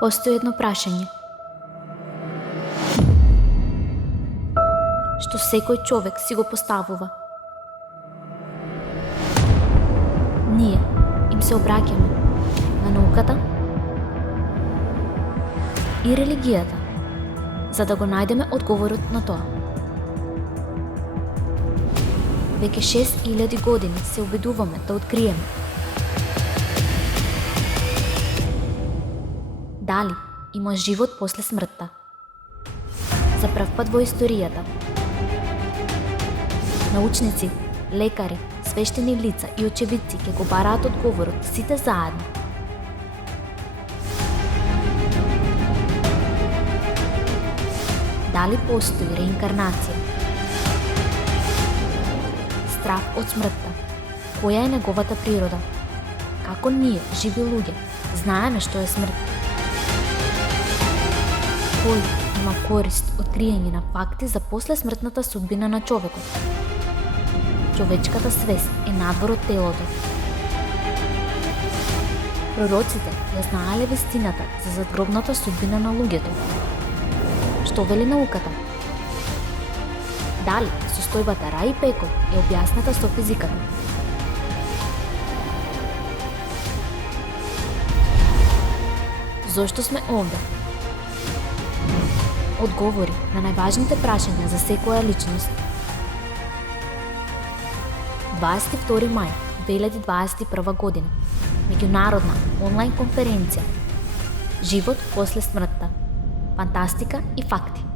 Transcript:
Постои едно прашање што секој човек си го поставува. Ние им се обраќаме на науката и религијата за да го најдеме одговорот на тоа. Веќе 6000 години се обидуваме да откриеме дали има живот после смртта. За прв пат во историјата научници, лекари, свештени лица и очевидци ќе го бараат одговорот сите заедно. Дали постои реинкарнација? Страв од смртта. Која е неговата природа? Како ние, живи луѓе, знаеме што е смрт? Кој има корист од криење на факти за послесмртната судбина на човекот? Човечката свест е надвор од телото. Пророците ја знаеле вистината за задгробната судбина на луѓето. Што вели науката? Дали состојбата рај и пекол е објасната со физиката? Зошто сме овде? Одговори на најважните прашања за секоја личност. 22 мај 2021 година. Меѓународна онлайн конференција Живот после смртта. Фантастика и факти.